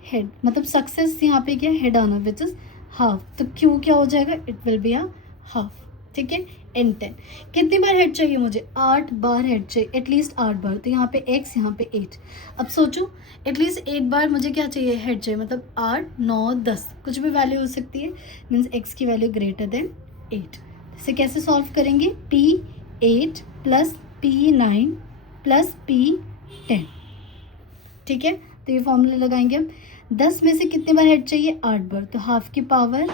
हेड मतलब सक्सेस यहाँ पे क्या हेड आना विच इज हाफ, तो q क्या हो जाएगा it will be a half. ठीक है। n10 कितनी बार हेड चाहिए मुझे 8 बार हेड चाहिए, एटलीस्ट 8 बार, तो यहाँ पे x यहाँ पे 8। अब सोचो एटलीस्ट 8 बार मुझे क्या चाहिए हेड चाहिए, मतलब 8 9 10 कुछ भी वैल्यू हो सकती है, मीन्स x की वैल्यू ग्रेटर देन 8। इसे कैसे सॉल्व करेंगे p8 plus p9 plus p10। ठीक है, तो ये फॉर्मूला लगाएंगे हम। 10 में से कितने बार हेड चाहिए 8 बार, तो हाफ की पावर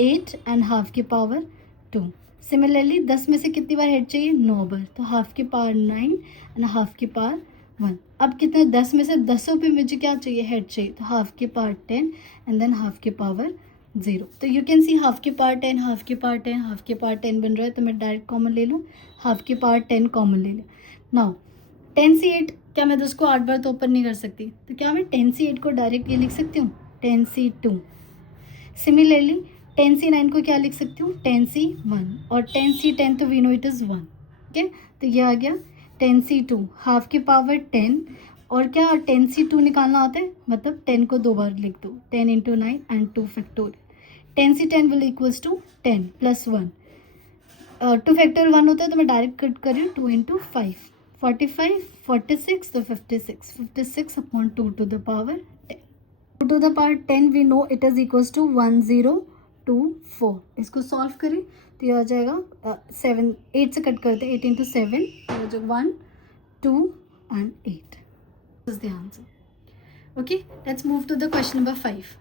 8 एंड हाफ की पावर 2। सिमिलरली 10 में से कितनी बार हेड चाहिए 9 बार, तो हाफ की पावर 9 एंड हाफ की पावर 1। अब कितने 10 में से 10 पे मुझे क्या चाहिए हेड चाहिए, तो हाफ की पावर 10 एंड देन हाफ की पावर 0। तो यू कैन सी हाफ की पावर 10 हाफ की पावर 10 हाफ की पावर 10 बन रहा है, तो मैं डायरेक्ट कॉमन ले लूँ, हाफ की पावर 10 कॉमन ले लूँ। नाउ 10c8 क्या मैं उसको 8 बार तो ओपन नहीं कर सकती, तो क्या मैं 10c8 को डायरेक्ट ये लिख सकती हूँ 10c2। सिमिलरली 10c9 को क्या लिख सकती हूँ 10c1 और 10c10 तो वी नो इट इज़ 1। ठीक है, तो ये आ गया 10c2 हाफ की पावर 10 और क्या 10c2 निकालना आता है, मतलब 10 को 2 बार लिख दो 10 into 9 and 2 factorial. 10c10 will equals to 10 plus 1, 2 factorial 1 होता है तो मैं डायरेक्ट कट कर रही हूँ 2 इंटू 5 45 46 तो 56 upon 2 to the power 10। 2 to the power 10 we know it is equals to 1024। इसको सॉल्व करें तो ये आ जाएगा 7, 8 से कट करते हैं, 8 into 7, तो जो 1, 2 and 8 is the answer. Okay, let's move to the question number 5.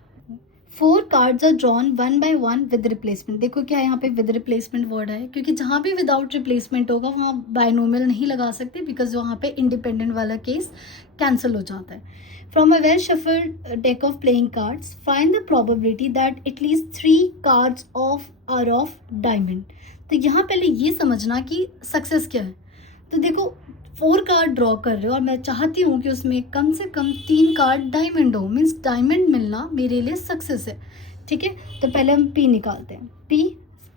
4 cards are drawn one by one with replacement. देखो क्या यहाँ पे with replacement वर्ड है, क्योंकि जहाँ भी विदाउट रिप्लेसमेंट होगा वहाँ बाइनोमियल नहीं लगा सकते, बिकॉज वहाँ पे इंडिपेंडेंट वाला केस कैंसिल हो जाता है. From a well shuffled deck of playing cards, find the probability that at least 3 cards are of diamond. तो यहाँ पहले ये समझना कि सक्सेस क्या है. तो देखो 4 कार्ड ड्रॉ कर रहे हो और मैं चाहती हूँ कि उसमें कम से कम 3 कार्ड डायमंड हो, मीन्स डायमंड मिलना मेरे लिए सक्सेस है. ठीक है, तो पहले हम पी निकालते हैं. P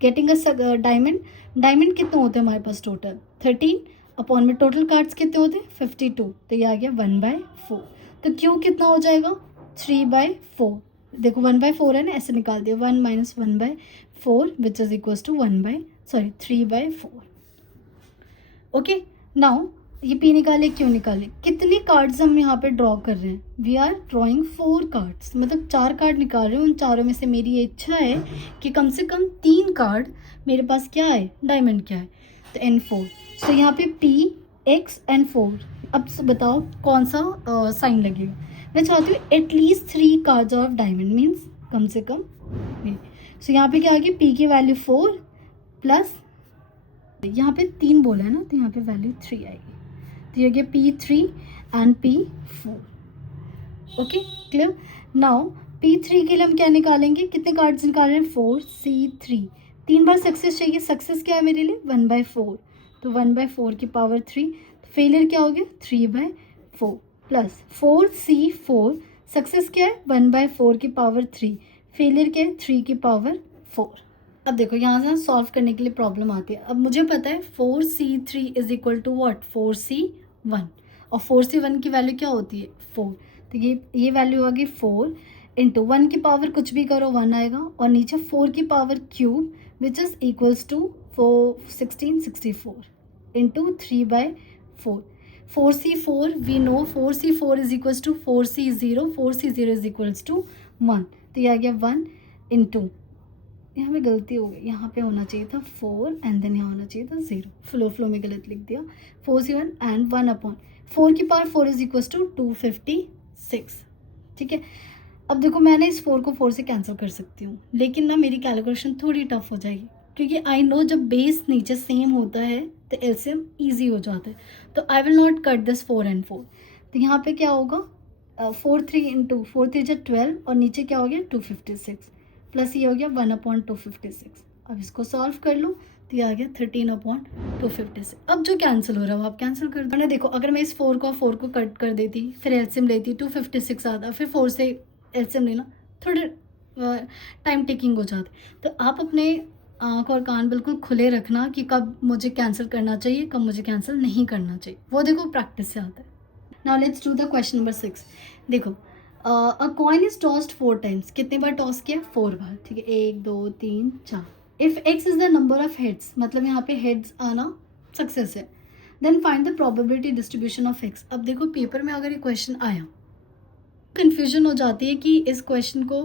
getting a diamond. Diamond कितने होते हैं हमारे पास टोटल 13, अपॉन में टोटल कार्ड्स कितने होते हैं 52, तो ये आ गया 1/4. तो क्यू कितना हो जाएगा 3/4. देखो 1/4 है ना, ऐसे निकाल दिया 1 - 1/4 which is equals to 3/4. Okay, now ये पी निकाले, क्यों निकाले, कितने कार्ड्स हम यहाँ पे ड्रॉ कर रहे हैं. वी आर ड्रॉइंग 4 कार्ड्स, मतलब 4 कार्ड निकाल रहे हैं. उन चारों में से मेरी ये इच्छा है कि कम से कम 3 कार्ड मेरे पास क्या है, डायमंड क्या है, तो N4. सो यहाँ पे P, X and 4. अब बताओ कौन सा साइन लगेगा. मैं चाहती हूँ at least 3 cards of diamond, means कम से कम. सो यहाँ पे क्या आ गया, P की वैल्यू 4 प्लस यहाँ पे 3 बोला है ना, तो यहाँ पे वैल्यू 3 आएगी. तो ये गया P3 and P4. Okay, clear. Now P3 के लिए हम क्या निकालेंगे, कितने कार्ड्स निकाल रहे हैं 4, C3. 3 बार सक्सेस चाहिए. सक्सेस क्या है मेरे लिए 1/4, तो 1/4 की पावर 3. फेलियर क्या हो गया 3/4 प्लस 4C4. सक्सेस क्या है 1/4 की पावर 3. फेलियर क्या है 3 की पावर 4. अब देखो यहाँ से सॉल्व करने के लिए प्रॉब्लम आती है. अब मुझे पता है 4C3 is equal to what 4C1, और 4C1 की वैल्यू क्या होती है 4. तो ये वैल्यू आ गई 4 इंटू 1 की पावर कुछ भी करो 1 आएगा, और नीचे 4 की power cube which is equals to 1664 into 3/4. 4C4 we know 4C4 is equals to 4C0. 4C0 is equals to 1. तो ये आ गया 1 इंटू, यहाँ पे गलती हो गई, यहाँ पे होना चाहिए था 4 एंड देन यहाँ होना चाहिए था 0. फ्लो में गलत लिख दिया. 4C1 एंड 1/4 की पावर 4 इज इक्वल्स टू 256. ठीक है, अब देखो मैंने इस 4 को 4 से कैंसिल कर सकती हूँ, लेकिन ना मेरी कैलकुलेशन थोड़ी टफ हो जाएगी, क्योंकि आई नो जब बेस नीचे सेम होता है तो एलसीएम ईजी हो जाता है. तो I will not cut this 4 and 4. तो यहाँ पे क्या होगा 4 3 इंटू 4 3 जा 12, और नीचे क्या हो गया 256 प्लस ये हो गया 1/256. अब इसको सॉल्व कर लो, तो ये आ गया 13/256. अब जो कैंसिल हो रहा है वो आप कैंसिल कर दो ना. देखो अगर मैं इस 4 को कट कर देती, फिर एलसीएम लेती, 256 आता, फिर 4 से एलसीएम लेना, थोड़े टाइम टेकिंग हो जाते. तो आप अपने आँख और कान बिल्कुल खुले रखना कि कब मुझे कैंसिल करना चाहिए, कब मुझे कैंसिल नहीं करना चाहिए, वो देखो प्रैक्टिस से आता है. Now let's do the question number 6. देखो अ कॉइन इज टॉस्ड 4 टाइम्स. कितने बार टॉस किया 4 बार. ठीक है, 1 2 3 4. If X is the number of heads, मतलब यहाँ पे हेड्स आना सक्सेस है, then find the probability distribution of X. अब देखो पेपर में अगर ये क्वेश्चन आया, कन्फ्यूजन हो जाती है कि इस क्वेश्चन को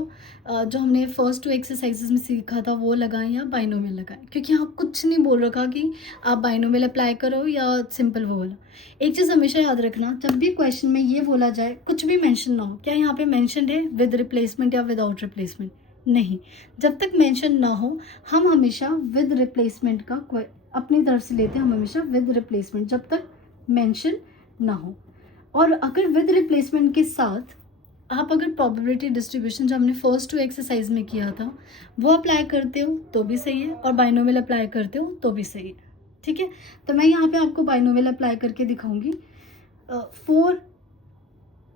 जो हमने फर्स्ट 2 एक्सरसाइजेज में सीखा था वो लगाएं या बाइनोमियल लगाएं, क्योंकि यहाँ कुछ नहीं बोल रखा कि आप बाइनोमियल अप्लाई करो या सिंपल वो बोला. एक चीज़ हमेशा याद रखना, जब भी क्वेश्चन में ये बोला जाए कुछ भी मेंशन ना हो. क्या यहाँ पे मेंशन है विद रिप्लेसमेंट या विदाउट रिप्लेसमेंट? नहीं. जब तक मेंशन ना हो हम हमेशा विद रिप्लेसमेंट का अपनी तरफ से लेते हैं. हम हमेशा विद रिप्लेसमेंट जब तक मेंशन ना हो. और अगर विद रिप्लेसमेंट के साथ आप अगर प्रोबेबिलिटी डिस्ट्रीब्यूशन जो हमने फर्स्ट 2 एक्सरसाइज में किया था वो अप्लाई करते हो तो भी सही है, और बाइनोमियल अप्लाई करते हो तो भी सही है. ठीक है, तो मैं यहाँ पे आपको बाइनोमियल अप्लाई करके दिखाऊंगी. 4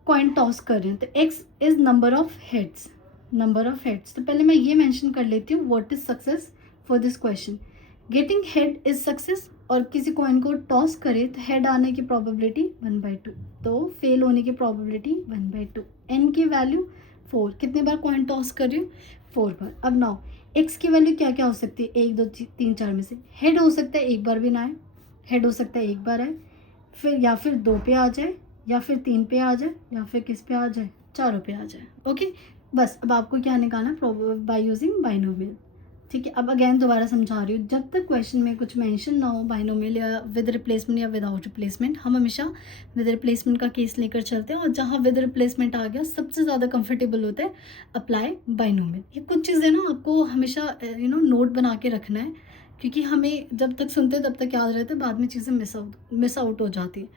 कॉइन टॉस कर रहे हैं, तो x is number of heads. तो पहले मैं ये मेंशन कर लेती हूँ what is success for this question. Getting head is success, और किसी कॉइन को टॉस करे तो हेड आने की प्रोबेबिलिटी 1/2, तो फेल होने की प्रोबेबिलिटी 1/2. एन की वैल्यू 4. कितने बार कॉइन टॉस कर रही हूँ 4 बार. अब नाउ एक्स की वैल्यू क्या क्या हो सकती है 1 2 3 4 में से. हेड हो सकता है एक बार भी ना आए, हेड हो सकता है एक बार आए, फिर या फिर 2 पे आ जाए, या फिर 3 पे आ जाए, या फिर किस पे आ जाए 4 पे आ जाए. ओके, बस अब आपको क्या निकालना है बाय यूजिंग बाइनोमियल. ठीक है। अब अगेन दोबारा समझा रही हूँ, जब तक क्वेश्चन में कुछ मेंशन ना हो बाइनोमियल या विद रिप्लेसमेंट या विदाउट रिप्लेसमेंट, हम हमेशा विद रिप्लेसमेंट का केस लेकर चलते हैं, और जहाँ विद रिप्लेसमेंट आ गया सबसे ज़्यादा कंफर्टेबल होता है अप्लाई बाइनोमियल। ये कुछ चीज़ें ना आपको हमेशा नोट बना के रखना है, क्योंकि हमें जब तक सुनते हैं तब तक याद रहता है, बाद में चीज़ें मिस आउट हो जाती है।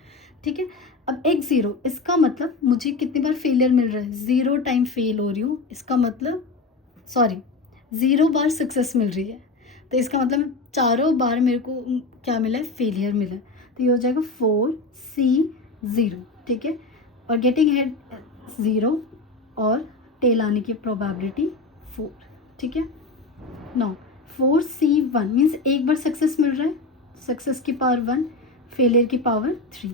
ठीक है। अब एक ज़ीरो, इसका मतलब मुझे कितनी बार फेलियर मिल रहा है, 0 टाइम फेल हो रही हूँ, इसका मतलब 0 बार सक्सेस मिल रही है, तो इसका मतलब 4 बार मेरे को क्या मिला है, फेलियर मिला है। तो ये हो जाएगा 4C0। ठीक है। और गेटिंग हेड 0 और टेल आने की प्रोबेबिलिटी 4। ठीक है। नाउ 4C1 मीन्स एक बार सक्सेस मिल रहा है, सक्सेस की पावर 1, फेलियर की पावर 3।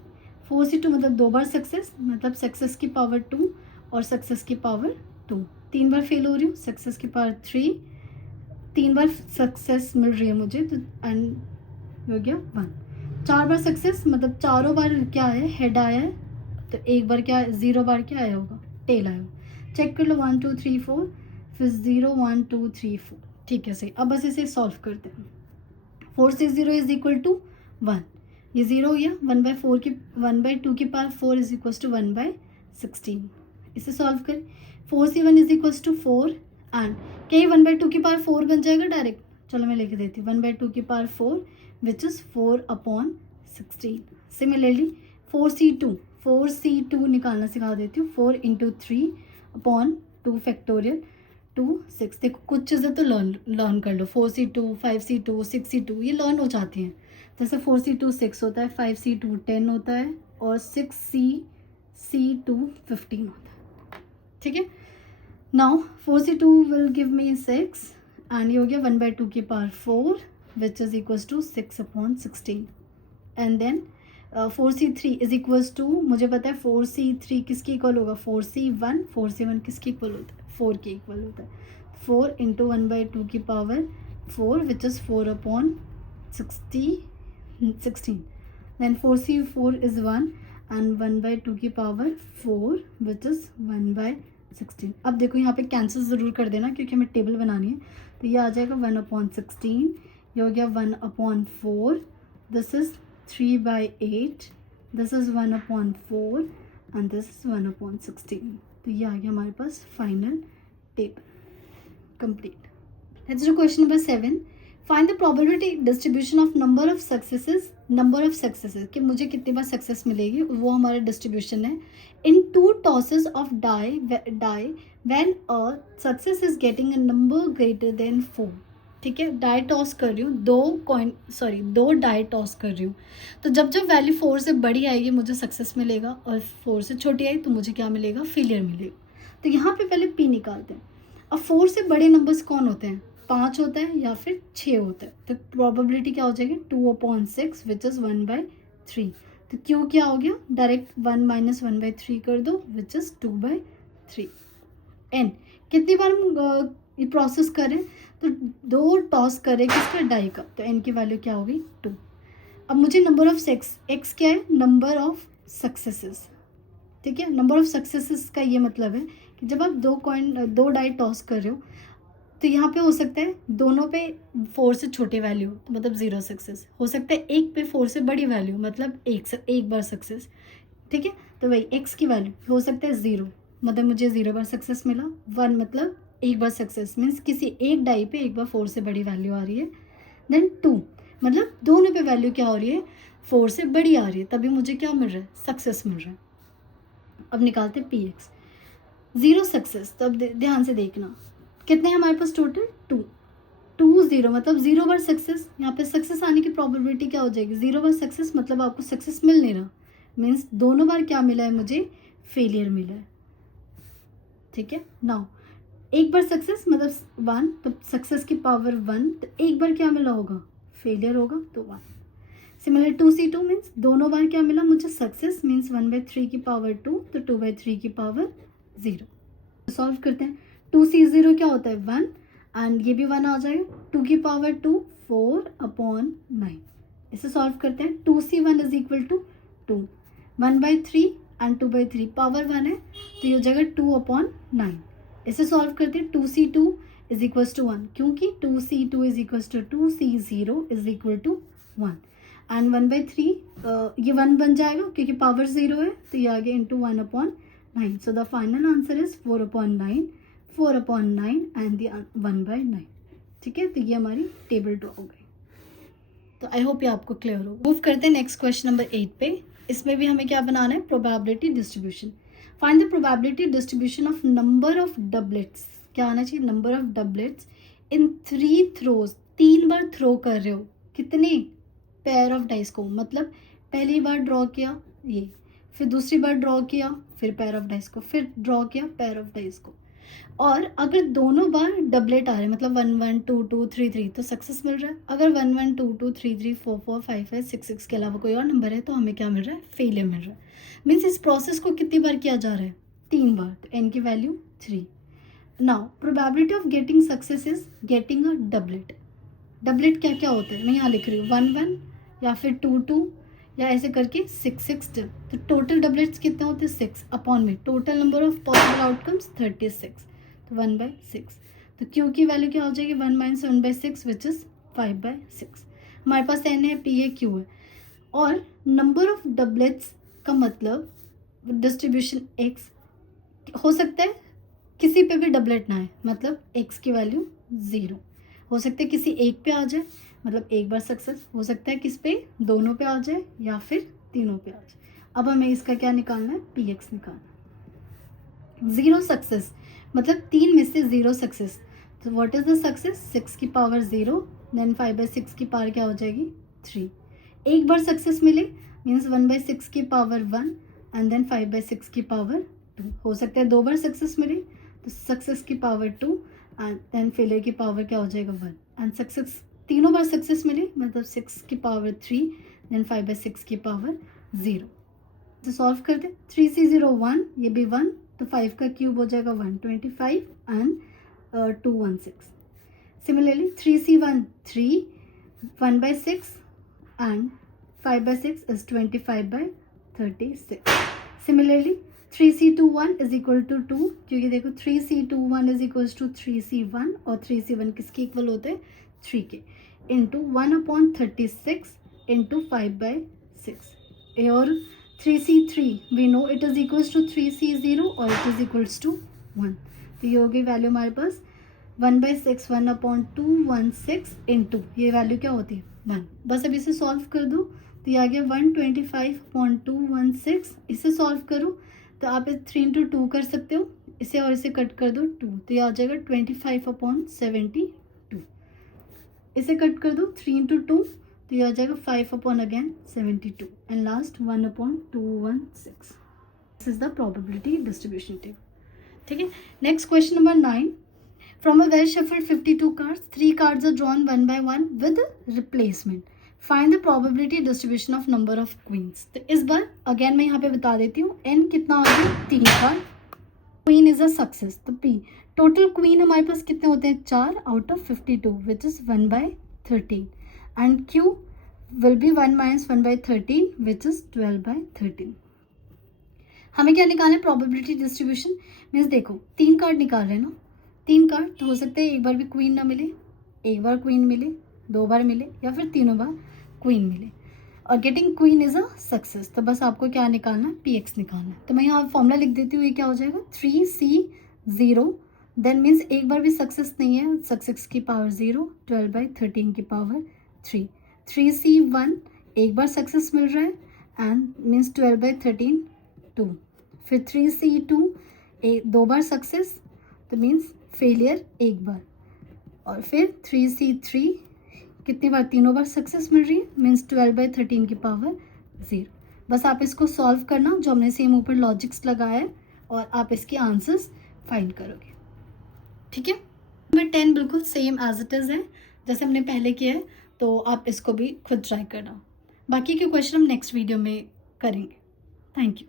4C2 मतलब 2 बार सक्सेस, मतलब सक्सेस की पावर 2 और सक्सेस की पावर 2। 3 बार फेल हो रही हूँ, सक्सेस की पावर 3, 3 बार सक्सेस मिल रही है मुझे, तो एंड हो गया 1। 4 बार सक्सेस मतलब चारों बार क्या है, हेड आया है, तो एक बार क्या, 0 बार क्या आया होगा, टेल आया होगा। चेक कर लो 1 2 3 4, फिर 0 1 2 3 4। ठीक है सही। अब बस इसे सॉल्व करते हैं। 460 इज इक्वल टू 1, ये 0 हो गया, 1/2 की पावर 4 इज इक्वल टू 1/16। इसे सॉल्व करें। 4C1 is equal to 4 and क्या ये 1/2 की पावर 4 बन जाएगा डायरेक्ट, चलो मैं लिख देती हूँ 1/2 की power 4 which is 4/16। Similarly 4C2 निकालना सिखा देती हूँ। 4 × 3/2 फैक्टोरियल 2 6। देखो कुछ चीज़ें तो लर्न कर लो, 4C2 5C2 6C2 ये लर्न हो जाती हैं। जैसे 4C2 6 होता है, 5C2 10 होता है और 6C2 15 होता है। ठीक है। Now 4C2 will give me 6 and ये हो गया 1/2 की power 4 which is equals to 6/16। And then 4C3 is equals to, मुझे पता है 4C3 किसकी इक्वल होगा, 4C1 किसकी इक्वल होता है, 4 की इक्वल होता है। 4 × 1/2 की power 4 which is 4/16। then 4C4 is 1 and 1/2 की पावर 4 which is 1/16। अब देखो यहाँ पे कैंसिल ज़रूर कर देना क्योंकि हमें टेबल बनानी है। तो ये आ जाएगा 1/16, ये हो गया 1/4, this is 3/8, this is 1/4 and this is 1/16। तो ये आ गया हमारे पास final table complete. Let's do question number 7। Find the probability distribution of number of successes कि मुझे कितनी बार सक्सेस मिलेगी, वो हमारा डिस्ट्रीब्यूशन है। In 2 tosses of die when a success is getting a number greater than 4। ठीक है। डाई टॉस कर रही हूँ, 2 डाई टॉस कर रही हूँ, तो जब वैल्यू 4 से बड़ी आएगी मुझे सक्सेस मिलेगा, और 4 से छोटी आई तो मुझे क्या मिलेगा, फेलियर मिलेगा। तो यहाँ पे पहले P निकालते हैं। अब 4 से बड़े नंबर्स कौन होते हैं, 5 होता है या फिर 6 होता है। तो प्रोबेबिलिटी क्या हो जाएगी, 2/6 विच इज़ 1/3। तो क्यों क्या हो गया, डायरेक्ट 1 - 1/3 कर दो विच इज़ 2/3। एन कितनी बार हम ये प्रोसेस करें, तो 2 टॉस करें किसका, डाई का, तो एन की वैल्यू क्या होगी, 2। अब मुझे नंबर ऑफ एक्स क्या है, नंबर ऑफ सक्सेसेस। ठीक है। नंबर ऑफ सक्सेसेस का ये मतलब है कि जब आप 2 डाई टॉस कर रहे हो तो यहाँ पे हो सकता है दोनों पे 4 से छोटी वैल्यू, तो मतलब 0 सक्सेस हो सकता है, एक पे 4 से बड़ी वैल्यू मतलब एक बार सक्सेस। ठीक है। तो भाई एक्स की वैल्यू हो सकता है 0, मतलब मुझे 0 बार सक्सेस मिला। 1 मतलब एक बार सक्सेस, मीन्स किसी एक डाई पे एक बार 4 से बड़ी वैल्यू आ रही है। देन 2 मतलब दोनों पे वैल्यू क्या हो रही है, 4 से बड़ी आ रही है, तभी मुझे क्या मिल रहा है, सक्सेस मिल रहा है। अब निकालते PX। 0 सक्सेस, तो अब ध्यान से देखना कितने हैं हमारे पास टोटल, 2 0 मतलब 0 बार सक्सेस। यहाँ पे सक्सेस आने की प्रोबेबिलिटी क्या हो जाएगी, 0 बार सक्सेस मतलब आपको सक्सेस मिल नहीं रहा, मीन्स दोनों बार क्या मिला है मुझे, फेलियर मिला है। ठीक है। नाउ एक बार सक्सेस मतलब 1, तो सक्सेस की पावर 1, तो एक बार क्या मिला होगा, फेलियर होगा, तो 1। सिमिलर 2C2 मीन्स दोनों बार क्या मिला मुझे, सक्सेस, मीन्स 1/3 की पावर 2, तो 2/3 की पावर 0। सॉल्व करते हैं। 2C0 क्या होता है, 1 एंड ये भी 1 आ जाएगा, 2 की पावर 2 4/9। इसे सॉल्व करते हैं। 2C1 is equal to 2, 1/3 and 2/3 power 1 है, तो ये हो जाएगा 2/9। इसे सॉल्व करते हैं। 2C2 इज इक्वल्स टू 1, क्योंकि 2c2 is equals to 2c0 is equal to 1 and 1/3 ये 1 बन जाएगा क्योंकि पावर 0 है, तो ये आगे into 1/9. So the final answer is 4/9 and the 1/9. ठीक है, तो ये हमारी टेबल ड्रॉ हो गई. तो आई होप ये आपको क्लियर हो. मूव करते हैं नेक्स्ट क्वेश्चन नंबर 8 पे. इसमें भी हमें क्या बनाना है, probability distribution. Find the probability distribution of number of doublets. क्या आना चाहिए, number of doublets in 3 throws. 3 बार थ्रो कर रहे हो, कितने पेयर ऑफ डाइस को, मतलब पहली बार ड्रॉ किया ये, फिर दूसरी बार ड्रॉ किया, फिर पेयर ऑफ डाइस को, फिर ड्रॉ किया पेयर ऑफ डाइस को. और अगर दोनों बार डबलेट आ रहे हैं, मतलब 1 1 2 2 3 3, तो सक्सेस मिल रहा है. अगर 1 1 2 2 3 3 4 4 5 5 6 6 के अलावा कोई और नंबर है तो हमें क्या मिल रहा है, फेलियर मिल रहा है. मीन्स इस प्रोसेस को कितनी बार किया जा रहा है, 3 बार. तो एन की value 3. Now probability of getting success is getting a doublet. Doublet क्या क्या होता है, मैं यहाँ लिख रही हूँ 1 1 या फिर 2 2 या ऐसे करके 6 6. तो टोटल डबलेट्स कितने होते हैं, 6 अपॉन में total number of possible outcomes 36, तो 1/6. तो क्यू की वैल्यू क्या हो जाएगी, 1 - 1/6 विच इज़ 5/6. हमारे पास एन है, पी है, क्यू है. और नंबर ऑफ डबलेट्स का मतलब डिस्ट्रीब्यूशन एक्स. हो सकता है किसी पे भी डबलेट ना है, मतलब एक्स की वैल्यू 0. हो सकता है किसी एक पे आ जाए, मतलब एक बार सक्सेस. हो सकता है किस पे, दोनों पे आ जाए या फिर तीनों पे आ जाए. अब हमें इसका क्या निकालना है, पी एक्स निकालना है. 0 सक्सेस मतलब 3 में से 0 सक्सेस. तो व्हाट इज द सक्सेस, 6 की पावर 0 देन 5/6 की पावर क्या हो जाएगी 3. एक बार सक्सेस मिले मीन्स 1/6 की पावर 1 एंड देन 5/6 की पावर 2. हो सकता है 2 बार सक्सेस मिले तो सक्सेस की पावर 2 एंड देन फेलियर की पावर क्या हो जाएगा 1. एंड सक्सेस तीनों बार सक्सेस मिले मतलब 6 की पावर 3 देन 5/6 की पावर 0. तो सॉल्व कर दे. 3c0 1, ये भी 1, तो 5 का क्यूब हो जाएगा 125 and 216. Similarly 3c1 3, 1/6 and 5/6 is 25/36. Similarly 3c2 1 is equal to 2, क्योंकि देखो 3c2 1 is equal to 3c1 और 3c1 किसके इक्वल होते हैं 3 के, इंटू 1/36 इंटू 5/6. और 3c3 we know it is equals to 3c0 और it is equals to 1. तो ये होगी वैल्यू हमारे पास 1/6 1/216 इंटू ये वैल्यू क्या होती है 1. बस अब इसे सॉल्व कर दो तो ये आ गया 125/216. इसे सॉल्व करो तो आप 3 इंटू 2 कर सकते हो, इसे और इसे कट कर दो 2, तो ये आ जाएगा 25/72. इसे कट कर दो 3 इंटू 2 तो ये आ जाएगा 5/72 and last 1/216. This is the probability distribution table. ठीक है, next question number 9. From a well shuffled 52 cards 3 cards are drawn 1 by 1 with replacement. Find the probability distribution of number of queens. तो इस बार again मैं यहाँ पे बता देती हूँ एन कितना आ गया 3 card. Queen is a success, तो पी टोटल क्वीन हमारे पास कितने होते हैं 4 out of 52 which is 1/13 and Q will be 1 - 1/13 which is 12/13. हमें क्या निकालना है, प्रोबेबिलिटी डिस्ट्रीब्यूशन. मीन्स देखो 3 कार्ड निकाल रहे हैं ना, 3 कार्ड तो हो सकता है एक बार भी क्वीन ना मिले, एक बार क्वीन मिले, 2 बार मिले या फिर तीनों बार क्वीन मिले. और getting queen is a success. तो बस आपको क्या निकालना है, पी एक्स निकालना है. तो मैं यहाँ फॉर्मूला लिख देती हूँ, ये क्या हो जाएगा 3c0 देन मीन्स एक बार भी सक्सेस नहीं है, सक्सेस की पावर 0 12/13 की पावर 3. 3c1 एक बार सक्सेस मिल रहा है एंड मीन्स 12/13 2. फिर 3c2 2 बार सक्सेस तो मीन्स फेलियर एक बार. और फिर 3c3 कितनी बार, तीनों बार सक्सेस मिल रही है मीन्स 12/13 की पावर 0. बस आप इसको सॉल्व करना जो हमने सेम ऊपर लॉजिक्स लगाया है और आप इसके आंसर्स फाइंड करोगे. ठीक है, नंबर 10 बिल्कुल सेम एज इट इज़ है जैसे हमने पहले किया है, तो आप इसको भी खुद ट्राई करना. बाकी के क्वेश्चन हम नेक्स्ट वीडियो में करेंगे. Thank you.